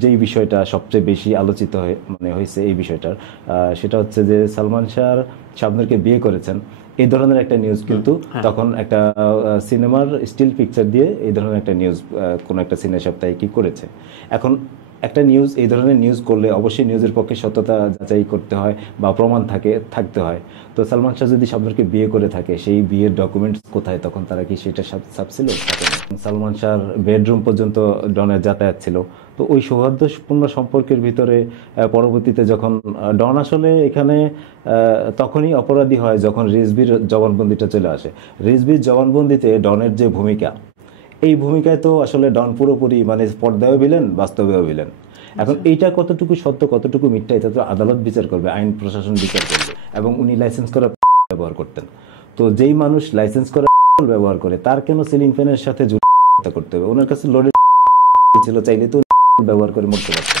যেই বিষয়টা সবচেয়ে বেশি আলোচিত হয়েছে এই বিষয়টার, সেটা হচ্ছে যে সালমান শাহ শাবনূরকে বিয়ে করেছেন এই ধরনের একটা নিউজ কিন্তু তখন একটা সিনেমার স্টিল পিকচার দিয়ে এই ধরনের একটা নিউজ কোন একটা সিনে সপ্তাহে কি করেছে। এখন একটা নিউজ এই ধরনের নিউজ করলে অবশ্যই নিউজের পক্ষে সত্যতা যাচাই করতে হয় বা প্রমাণ থাকতে হয়। তো সালমান শাহ যদি শাবনূরকে বিয়ে করে থাকে সেই বিয়ের ডকুমেন্টস কোথায়, তখন তারা কি সেটা ছাপছিল? সালমান শাহর বেডরুম পর্যন্ত ডনের যাতায়াত ছিল। তো ওই সৌহার্দ্যপূর্ণ সম্পর্কের ভিতরে পরবর্তীতে যখন ডন আসলে এখানে তখনই অপরাধী হয় যখন রিজভির জবানবন্দিটা চলে আসে। রিজভির জবানবন্দিতে ডনের যে ভূমিকা, এই ভূমিকায় তো আসলে ডন পুরোপুরি মানে পর্দায়ও ভিলেন, বাস্তবেও ভিলেন। এখন এইটা কতটুকু সত্য কতটুকু মিথ্যা এটা তো আদালত বিচার করবে, আইন প্রশাসন বিচার করবে। এবং উনি লাইসেন্স করা ব্যবহার করতেন। তো যেই মানুষ লাইসেন্স করা ব্যবহার করে তার কেন সিলিং ফ্যানের সাথে যুক্ত করতে হবে? ওনার কাছে লোডেড ছিল, চাইলে তো ব্যবহার করে মরতে পারতেন।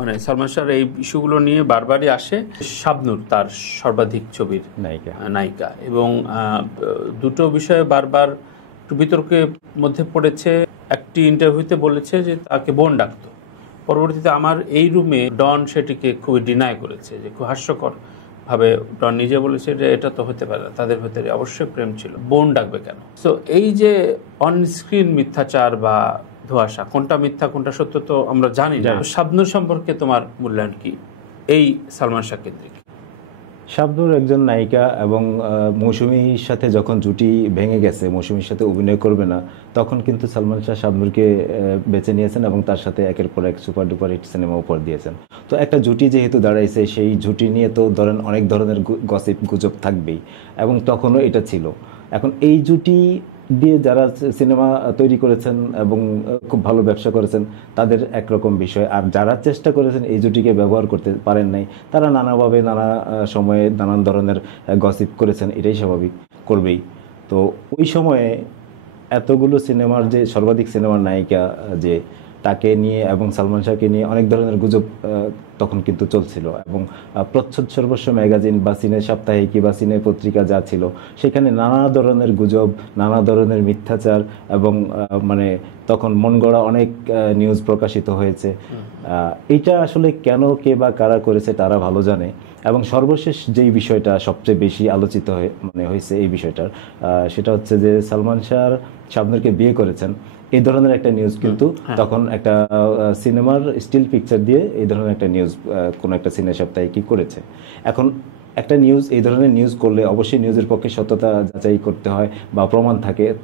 মানে সালমান শাহর এই ইস্যুগুলো নিয়ে বারবারই আসে। শাবনূর তার সর্বাধিক ছবির নায়িকা এবং দুটো বিষয়ে বারবার একটু বিতর্কের মধ্যে পড়েছে। একটি ইন্টারভিউতে বলেছে যে তাকে বোন ডাকতো, পরবর্তীতে আমার এই রুমে ডন সেটিকে খুবই ডিনাই করেছে, যে খুব হাস্যকর ভাবে ডন নিজে বলেছে যে এটা তো হতে পারে না, তাদের ভেতরে অবশ্যই প্রেম ছিল, বোন ডাকবে কেন? তো এই যে অনস্ক্রিন মিথ্যাচার বা ধোঁয়াশা, কোনটা মিথ্যা কোনটা সত্য তো আমরা জানি না। শাবনূর সম্পর্কে তোমার মূল্যায়ন কি এই সালমান শাহ কেন্দ্রিক? শাবনূর একজন নায়িকা এবং মৌসুমীর সাথে যখন জুটি ভেঙে গেছে, মৌসুমীর সাথে অভিনয় করবে না, তখন কিন্তু সালমান শাহ শাবনূরকে বেছে নিয়েছেন এবং তার সাথে একের পর এক সুপার ডুপার হিট সিনেমা উপহার দিয়েছেন। তো একটা জুটি যেহেতু দাঁড়াইছে, সেই জুটি নিয়ে তো ধরেন অনেক ধরনের গসিপ গুজব থাকবেই, এবং তখনও এটা ছিল। এখন এই জুটি দিয়ে যারা সিনেমা তৈরি করেছেন এবং খুব ভালো ব্যবসা করেছেন তাদের একরকম বিষয়, আর যারা চেষ্টা করেছেন এই জুটিকে ব্যবহার করতে পারেন নাই, তারা নানাভাবে নানা সময়ে নানান ধরনের গসিপ করেছেন, এটাই স্বাভাবিক, করবেই। তো ওই সময়ে এতগুলো সিনেমার যে সর্বাধিক সিনেমার নায়িকা, যে তাকে নিয়ে এবং সালমান শাহকে নিয়ে অনেক ধরনের গুজব তখন কিন্তু চলছিল। এবং প্রচ্ছদ সর্বস্ব ম্যাগাজিন বা সিনে সাপ্তাহিকী বা সিনে পত্রিকা যা ছিল, সেখানে নানা ধরনের গুজব, নানা ধরনের মিথ্যাচার এবং মানে তখন মন গড়া অনেক নিউজ প্রকাশিত হয়েছে। এইটা আসলে কেন, কে বা কারা করেছে তারা ভালো জানে। এবং সর্বশেষ যেই বিষয়টা সবচেয়ে বেশি আলোচিত হয়েছে এই বিষয়টার, সেটা হচ্ছে যে সালমান শাহ শাবনূরকে বিয়ে করেছেন এই ধরনের একটা নিউজ কিন্তু তখন একটা সিনেমার স্টিল পিকচার দিয়ে এই ধরনের একটা নিউজ কোন একটা সিনে সপ্তাহে কি করেছে। এখন একটা নিউজ এই ধরনের নিউজ করলে অবশ্যই নিউজের পক্ষে সত্যতা যাচাই করতে হয় বা প্রমাণ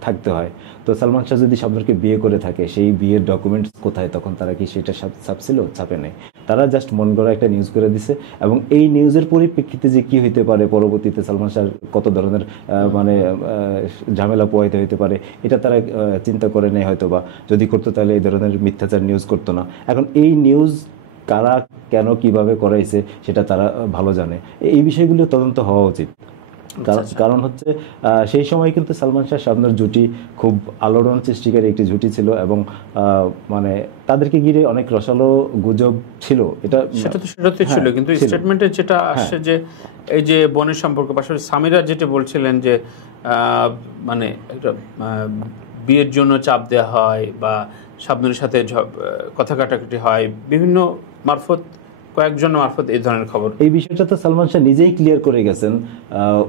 থাকতে হয়। তো সালমান শাহ যদি শাবনূরকে বিয়ে করে থাকে সেই বিয়ের ডকুমেন্টস কোথায়, তখন তারা কি সেটা ছাপছিল? ছাপে নেই। তারা জাস্ট মন গড়া একটা নিউজ করে দিছে। এবং এই নিউজের পরিপ্রেক্ষিতে যে কি হইতে পারে পরবর্তীতে সালমান শাহ কত ধরনের মানে ঝামেলা পোহাইতে হইতে পারে, এটা তারা চিন্তা করে নেই হয়তো, বা যদি করতো তাহলে এই ধরনের মিথ্যাচার নিউজ করতো না। এখন এই নিউজ কারা, কেন, কিভাবে করাইছে সেটা তারা ভালো জানে। এই বিষয়গুলো তদন্ত হওয়া উচিত। কারণ হচ্ছে সেই সময় কিন্তু সালমান শাহ শাবনূর জুটি খুব আলোড়ন সৃষ্টিকারী একটি জুটি ছিল, এবং মানে তাদেরকে ঘিরে অনেক রসালো গুজব ছিল। সেটা তো ছিল, কিন্তু স্টেটমেন্টে যেটা আসছে যে এই যে বোনের সম্পর্ক, পাশাপাশি সামিরা যেটা বলছিলেন যে মানে একটা বিয়ের জন্য চাপ দেওয়া হয় বা শাবনূরের সাথে কথা কাটাকাটি হয় বিভিন্ন মারফত, কয়েকজন মারফত এই ধরনের খবর। এই বিষয়টা তো সালমান শাহ নিজেই ক্লিয়ার করে গেছেন।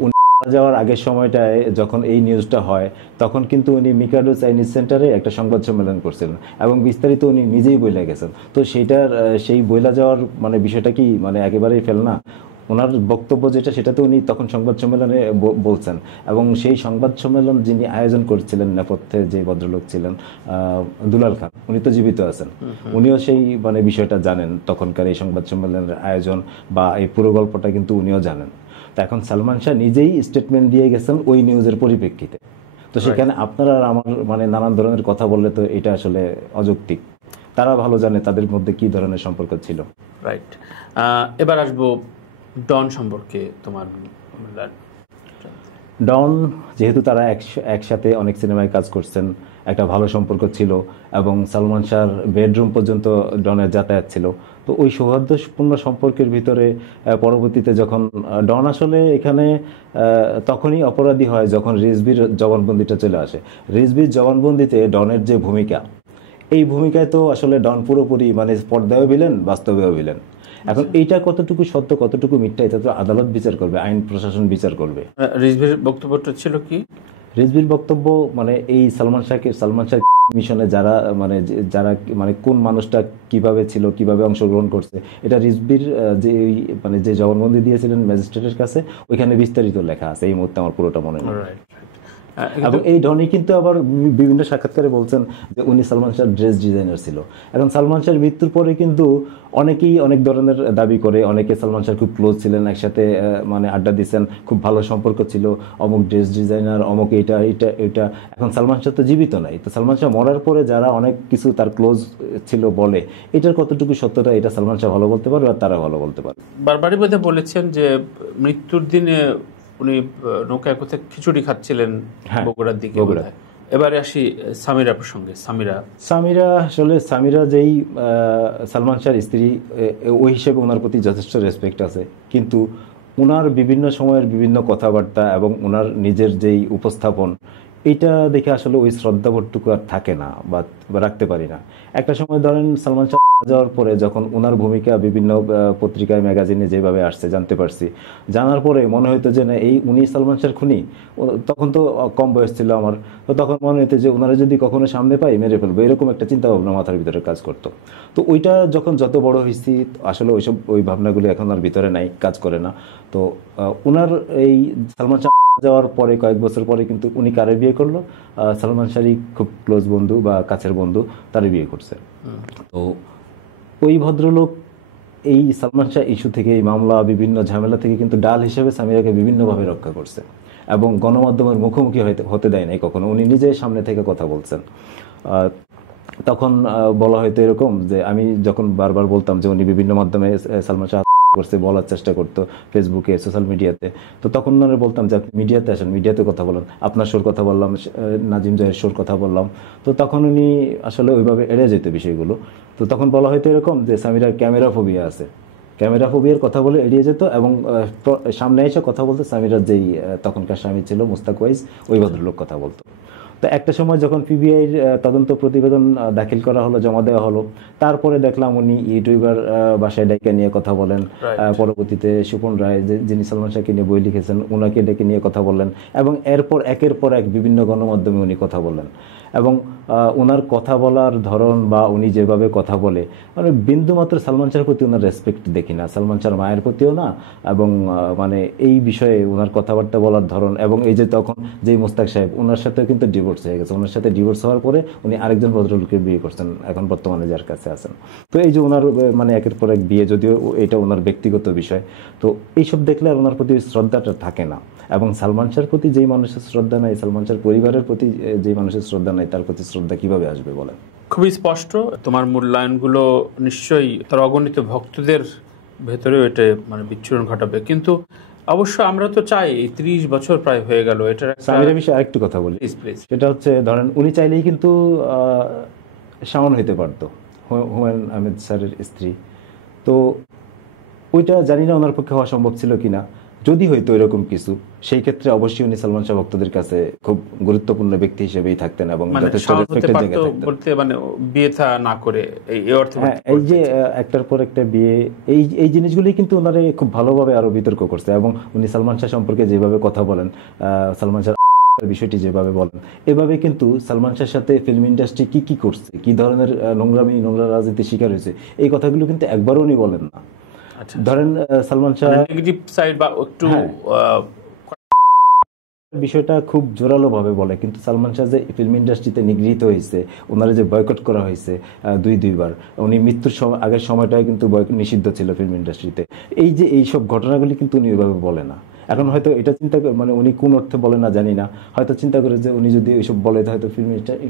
উনি যাওয়ার আগের সময়টায় যখন এই নিউজটা হয়, তখন কিন্তু উনি মিকাডো চাইনিজ সেন্টারে একটা সংবাদ সম্মেলন করছিলেন এবং বিস্তারিত উনি নিজেই বইলা গেছেন। তো সেই বইলা যাওয়ার মানে বিষয়টা কি মানে একেবারেই ফেল না? ওনার বক্তব্য যেটা, সেটা তো উনি তখন সংবাদ সম্মেলনে বলছেন। এবং সেই সংবাদ সম্মেলন যিনি আয়োজন করছিলেন, নেপথ্যে যে ভদ্রলোক ছিলেন দুলাল খান, উনি তো জীবিত আছেন, উনিও সেই মানে বিষয়টা জানেন, তখনকার এই সংবাদ সম্মেলনের আয়োজন বা এই পুরো গল্পটা কিন্তু উনিও জানেন। তো এখন সালমান শাহ নিজেই স্টেটমেন্ট দিয়ে গেছেন ওই নিউজের পরিপ্রেক্ষিতে। তো সেখানে আপনারা আর আমার মানে নানান ধরনের কথা বললে তো এটা আসলে অযৌক্তিক। তারা ভালো জানে তাদের মধ্যে কি ধরনের সম্পর্ক ছিল। রাইট। এবার আসবো ডন সম্পর্কে তোমার। ডন যেহেতু তারা একসাথে অনেক সিনেমায় কাজ করছেন, একটা ভালো সম্পর্ক ছিল এবং সালমান শাহর বেডরুম পর্যন্ত ডনের যাতায়াত ছিল, তো ওই সৌহার্দ্যপূর্ণ সম্পর্কের ভিতরে পরবর্তীতে যখন ডন আসলে এখানে তখনই অপরাধী হয় যখন রিজভির জবানবন্দিটা চলে আসে। রিজভির জবানবন্দিতে ডনের যে ভূমিকা, এই ভূমিকায় তো আসলে ডন পুরোপুরি মানে পর্দায়ও ভিলেন, বাস্তবেও ভিলেন। এখন এইটা কতটুকু সত্য কতটুকু মিথ্যা এটা তো আদালত বিচার করবে, আইন প্রশাসন বিচার করবে। রিজভির বক্তব্যটা ছিল কি? রিজভির বক্তব্য মানে এই সালমান শাহ মিশনে যারা মানে কোন মানুষটা কিভাবে ছিল, কিভাবে অংশগ্রহণ করছে, এটা রিজভির যে মানে যে জবানবন্দি দিয়েছিলেন ম্যাজিস্ট্রেটের কাছে, ওইখানে বিস্তারিত লেখা আছে। এই মুহূর্তে আমার পুরোটা মনে নেই। এবং এই ডনি কিন্তু আবার বিভিন্ন সাক্ষাৎকারে বলছেন যে উনি সালমান শাহর ড্রেস ডিজাইনার ছিল। এখন সালমান শাহর মৃত্যুর পরে কিন্তু অনেকেই অনেক ধরনের দাবি করে, অনেকে সালমান শাহ খুব ক্লোজ ছিলেন, একসাথে মানে আড্ডা দিচ্ছেন, খুব ভালো সম্পর্ক ছিল, অমুক ড্রেস ডিজাইনার, অমুক এটা এটা এটা। এখন সালমান শাহ তো জীবিত নাই, তো সালমান শাহ মরার পরে যারা অনেক কিছু তার ক্লোজ ছিল বলে, এটার কতটুকু সত্যতা এটা সালমান শাহ ভালো বলতে পারবে আর তারা ভালো বলতে পারবে। বারবারই বোধ বলেছেন যে মৃত্যুর দিনে উনি নৌকায় কোথায় খিচুড়ি খাচ্ছিলেন বগুড়ার দিকে। এবারে আসি সামিরা প্রসঙ্গে। সামিরা আসলে সামিরা যেই সালমান শাহর স্ত্রী, ওই হিসেবে ওনার প্রতি যথেষ্ট রেসপেক্ট আছে, কিন্তু ওনার বিভিন্ন সময়ের বিভিন্ন কথাবার্তা এবং ওনার নিজের যেই উপস্থাপন, এটা দেখে আসলে ওই শ্রদ্ধাবোধটুকু আর থাকে না বা রাখতে পারি না। একটা সময় ধরেন সালমান শাহ যাওয়ার পরে যখন ওনার ভূমিকা বিভিন্ন পত্রিকায় ম্যাগাজিনে যেভাবে আসছে জানতে পারছি, জানার পরে মনে হইতো যে না এই উনি সালমান শাহর খুনি। তখন তো কম বয়স ছিল আমার, তো তখন মনে হতো যে ওনারা যদি কখনো সামনে পাই মেরে ফেলবো, এরকম একটা চিন্তা ভাবনা মাথার ভিতরে কাজ করতো। তো ওইটা যখন যত বড় হয়েছি আসলে ওই ভাবনাগুলি এখন আর ভিতরে নাই, কাজ করে না। তো ওনার এই সালমান শাহ যাওয়ার পরে কয়েক বছর পরে কিন্তু উনি কারে বিয়ে করলো? সালমান শাহরই খুব ক্লোজ বন্ধু বা কাছের বন্ধু তারে বিয়ে করছে। তো ওই ভদ্রলোক এই সালমান শাহ ইস্যু থেকে, এই মামলা বিভিন্ন ঝামেলা থেকে কিন্তু ডাল হিসেবে সামিরাকে বিভিন্নভাবে রক্ষা করছে এবং গণমাধ্যমের মুখোমুখি হতে দেয় নাই কখনো। উনি নিজে সামনে থেকে কথা বলছেন। তখন বলা হয়তো এরকম যে আমি যখন বারবার বলতাম যে উনি বিভিন্ন মাধ্যমে সালমান শাহ করছে, বলার চেষ্টা করতো ফেসবুকে, সোশ্যাল মিডিয়াতে, তো তখন ওনারা বলতাম যে আপনি মিডিয়াতে আসেন, মিডিয়াতে কথা বলেন, আপনার শোর কথা বললাম, নাজিম জয়ের শোর কথা বললাম। তো তখন উনি আসলে ওইভাবে এড়ে যেত বিষয়গুলো। তো তখন বলা হয়তো এরকম যে সামিরার ক্যামেরা ফোবিয়া আছে, ক্যামেরা ফোবিয়ার কথা বলে এড়িয়ে যেত এবং সামনে এসে কথা বলতো সামিরার যেই তখনকার স্বামী ছিল মুস্তাক ওয়াইজ, ওই ভদ্রলোক কথা বলতো। তো একটা সময় যখন পিবিআইর তদন্ত প্রতিবেদন দাখিল করা হলো, জমা দেওয়া হলো, তারপরে দেখলাম উনি ইউটিউবার বাসায় ডেকে নিয়ে কথা বলেন। পরবর্তীতে সুপন রায় যিনি সালমান শাহকে নিয়ে বই লিখেছেন, ওনাকে ডেকে নিয়ে কথা বললেন এবং এরপর একের পর এক বিভিন্ন গণমাধ্যমে উনি কথা বললেন। এবং ওনার কথা বলার ধরন বা উনি যেভাবে কথা বলে, মানে বিন্দুমাত্র সালমান শাহর প্রতি ওনার রেসপেক্ট দেখি না, সালমান শাহর মায়ের প্রতিও না। এবং মানে এই বিষয়ে ওনার কথাবার্তা বলার ধরন, এবং এই যে তখন যেই মুস্তাক সাহেব, ওনার সাথেও কিন্তু ডিভোর্স হয়ে গেছে, ওনার সাথে ডিভোর্স হওয়ার পরে উনি আরেকজন ভদ্রলোককে বিয়ে করছেন, এখন বর্তমানে যার কাছে আছেন। তো এই যে ওনার মানে একের পর এক বিয়ে, যদিও এটা ওনার ব্যক্তিগত বিষয়, তো এইসব দেখলে আর ওনার প্রতি শ্রদ্ধাটা থাকে না। এবং সালমান শাহর প্রতি যেই মানুষের শ্রদ্ধা নাই, সালমান শাহর পরিবারের প্রতি যেই মানুষের শ্রদ্ধা নাই, তার প্রতি শ্রদ্ধা কিভাবে আসবে বলেন? খুবই স্পষ্ট। তোমার মূল্যায়নগুলো নিশ্চয়ই তার অগণিত ভক্তদের ভেতরেও এটা মানে বিচ্ছুরণ ঘটাবে, কিন্তু অবশ্য আমরা তো চাই, 30 বছর প্রায় হয়ে গেল এটার সামিরের বিষয়ে আরেকটু কথা বলি। সেটা হচ্ছে ধরেন উনি চাইলেই কিন্তু শাওন হইতে পারতো, হুমায়ুন আহমেদ স্যারের স্ত্রী। তো ওইটা জানি না ওনার পক্ষে হওয়া সম্ভব ছিল কিনা। যদি হয়তো এরকম কিছু, সেই ক্ষেত্রে অবশ্যই উনি সালমান শাহ ভক্তদের কাছে খুব গুরুত্বপূর্ণ ব্যক্তি হিসেবেই থাকতেন এবং যথেষ্ট রেসপেক্টের জায়গায় থাকতেন। মানে বিয়ে থা না করে এই অর্থে, এই যে একটার পর একটা বিয়ে, এই জিনিসগুলি কিন্তু ওনারে খুব ভালোভাবে আরো বিতর্ক করছে। এবং উনি সালমান শাহ সম্পর্কে যেভাবে কথা বলেন, সালমান শাহ বিষয়টি যেভাবে বলেন, এভাবে কিন্তু সালমান শাহের সাথে ফিল্ম ইন্ডাস্ট্রি কি করছে, কি ধরনের নোংরা রাজনীতি শিকার হয়েছে, এই কথাগুলো কিন্তু একবারও উনি বলেন না। ধরেন সালমান শাহ নেগেটিভ সাইড বা একটু বিষয়টা খুব জোরালো ভাবে বলে, কিন্তু সালমান শাহ যে ফিল্ম ইন্ডাস্ট্রিতে নিগৃহীত হয়েছে, ওনারা যে বয়কট করা হয়েছে দুইবার, উনি মৃত্যুর আগের সময়টাই কিন্তু নিষিদ্ধ ছিল ফিল্ম ইন্ডাস্ট্রিতে, এই যে এইসব ঘটনাগুলি কিন্তু উনি ওইভাবে বলে না। এখন হয়তো এটা চিন্তা মানে উনি কোন অর্থে বলে না জানি না, হয়তো চিন্তা করে যে উনি যদি এইসব বলে হয়তো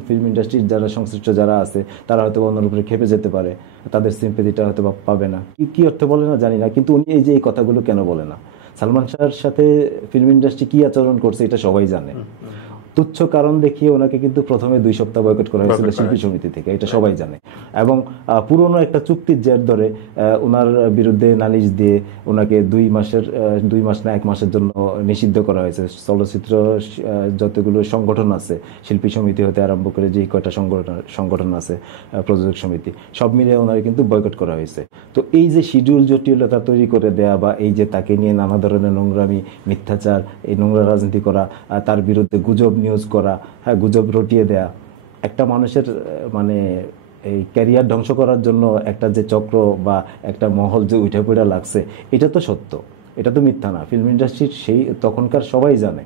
ফিল্ম ইন্ডাস্ট্রির যারা সংশ্লিষ্ট যারা আছে তারা হয়তো ওনার উপরে খেপে যেতে পারে, তাদের সিম্পেথিটা হয়তো পাবে না, কি অর্থে বলে না জানি না। কিন্তু উনি এই যে এই কথাগুলো কেন বলে না? সালমান শাহর সাথে ফিল্ম ইন্ডাস্ট্রি কি আচরণ করছে এটা সবাই জানে। তুচ্ছ কারণ দেখিয়ে ওনাকে কিন্তু প্রথমে 2 সপ্তাহ বয়কট করা হয়েছিল শিল্পী সমিতি থেকে, এটা সবাই জানে। এবং পুরনো একটা চুক্তির জের ধরে ওনার বিরুদ্ধে নালিশ দিয়ে ওনাকে 2 মাস না 1 মাসের জন্য নিষিদ্ধ করা হয়েছে। চলচ্চিত্র যতগুলো সংগঠন আছে, শিল্পী সমিতি হতে আরম্ভ করে যে কয়টা সংগঠন আছে, প্রযোজক সমিতি, সব মিলিয়ে ওনাকে কিন্তু বয়কট করা হয়েছে। তো এই যে শিডিউল জটিলতা তৈরি করে দেয়া বা এই যে তাকে নিয়ে নানা ধরনের নোংরামি, মিথ্যাচার, এই নোংরা রাজনীতি করা, তার বিরুদ্ধে গুজব নিউজ করা, হ্যাঁ গুজব রটিয়ে দেয়া, একটা মানুষের মানে এই ক্যারিয়ার ধ্বংস করার জন্য একটা যে চক্র বা একটা মহল যে উঠে পড়ে লাগছে, এটা তো সত্য, এটা তো মিথ্যা না। ফিল্ম ইন্ডাস্ট্রির সেই তখনকার সবাই জানে।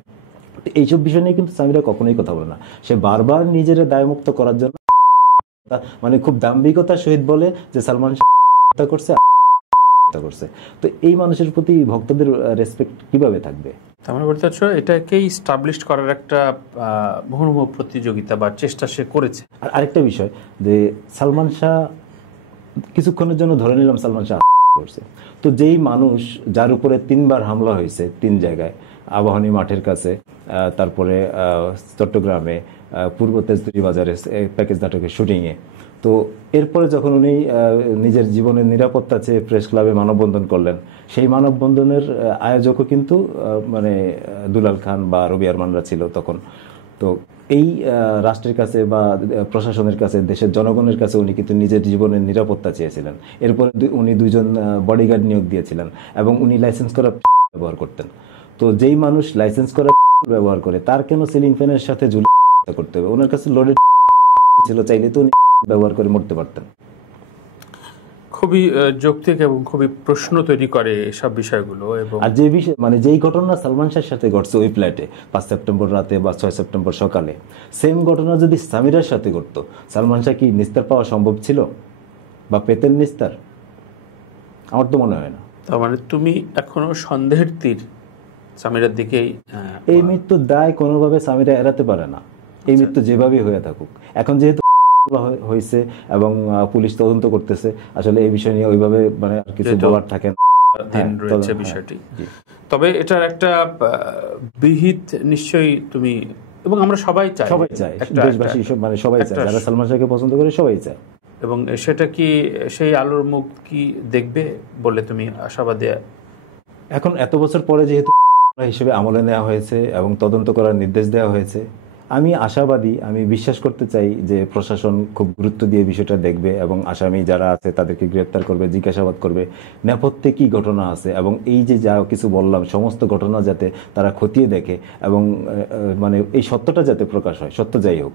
এইসব বিষয় নিয়ে কিন্তু সামিরা কখনোই কথা বলে না। সে বারবার নিজের দায়মুক্ত করার জন্য মানে খুব দাম্ভিকতার সহিত বলে যে সালমান শাহ হত্যা করছে। তো এই মানুষের প্রতি ভক্তদের রেসপেক্ট কিভাবে থাকবে? তার বলতে চাচ্ছ এটাকেই স্টাবলিশ করার একটা মুহুর্মুহ প্রতিযোগিতা বা চেষ্টা সে করেছে। আর আরেকটা বিষয় যে সালমান শাহ কিছুক্ষণের জন্য ধরে নিলাম সালমান শাহ করছে, তো যেই মানুষ যার উপরে 3বার হামলা হয়েছে 3 জায়গায়, আবাহনী মাঠের কাছে, তারপরে চট্টগ্রামে, পূর্ব তেজতুরি বাজারে প্যাকেজ নাটকের শুটিংয়ে, তো এরপরে যখন উনি নিজের জীবনের নিরাপত্তা চেয়ে প্রেস ক্লাবে মানববন্ধন করলেন, সেই মানববন্ধনের আয়োজকও কিন্তু মানে দুলাল খান বা রবি আরমানরা ছিল তখন। তো এই রাষ্ট্রের কাছে বা প্রশাসনের কাছে, দেশের জনগণের কাছে উনি কিন্তু নিজের জীবনের নিরাপত্তা চেয়েছিলেন। এরপরে উনি 2জন বডিগার্ড নিয়োগ দিয়েছিলেন এবং উনি লাইসেন্স করা ব্যবহার করতেন। তো যেই মানুষ লাইসেন্স করা ব্যবহার করে তার কেন সিলিং ফ্যানের সাথে ঝুলে করতে হবে? ওনার কাছে লোডেড ছিল, চাইলে তো উনি ব্যবহার করে মরতে পারতেন। খুবই যৌক্তিক এবং খুবই প্রশ্ন তৈরি করে এসব বিষয়গুলো। এবং আর যে বিষয় মানে যেই ঘটনা সালমান শাহের সাথে ঘটছে ওই ফ্ল্যাটে 5 সেপ্টেম্বর রাতে বা 6 সেপ্টেম্বর সকালে, সেম ঘটনা যদি সামিরার সাথে ঘটতো, সালমান শাহ কি নিস্তার পাওয়া সম্ভব ছিল বা পেতেন নিস্তার? আমার তো মনে হয় না। তার মানে তুমি এখনো সন্দেহের তীর সামিরার দিকেই। এই মৃত্যুর দায় কোনোভাবে সামিরা এড়াতে পারে না, এই মৃত্যু যেভাবেই হয়ে থাকুক। এখন যেহেতু হয়েছে এবং পুলিশ তদন্ত করতেছে, আসলে এই বিষয় নিয়ে ওইভাবে মানে আর কিছু বলার থাকে না রয়েছে বিষয়টি। তবে এটার একটা বিহিত নিশ্চয়ই তুমি এবং আমরা সবাই চাই, দেশবাসী মানে সবাই চায়, যারা সালমান শাহকে পছন্দ করে সবাই চায়। এবং সেটা কি সেই আলোর মুখ কি দেখবে বলে তুমি আশাবাদী? এখন এত বছর পরে যেহেতু হিসেবে আমলে নেওয়া হয়েছে এবং তদন্ত করার নির্দেশ দেওয়া হয়েছে, আমি আশাবাদী, আমি বিশ্বাস করতে চাই যে প্রশাসন খুব গুরুত্ব দিয়ে বিষয়টা দেখবে এবং আসামি যারা আছে তাদেরকে গ্রেপ্তার করবে, জিজ্ঞাসাবাদ করবে, নেপথ্যে কি ঘটনা আছে এবং এই যে যা কিছু বললাম সমস্ত ঘটনা যাতে তারা খতিয়ে দেখে এবং মানে এই সত্যটা যাতে প্রকাশ হয়, সত্য যাই হোক।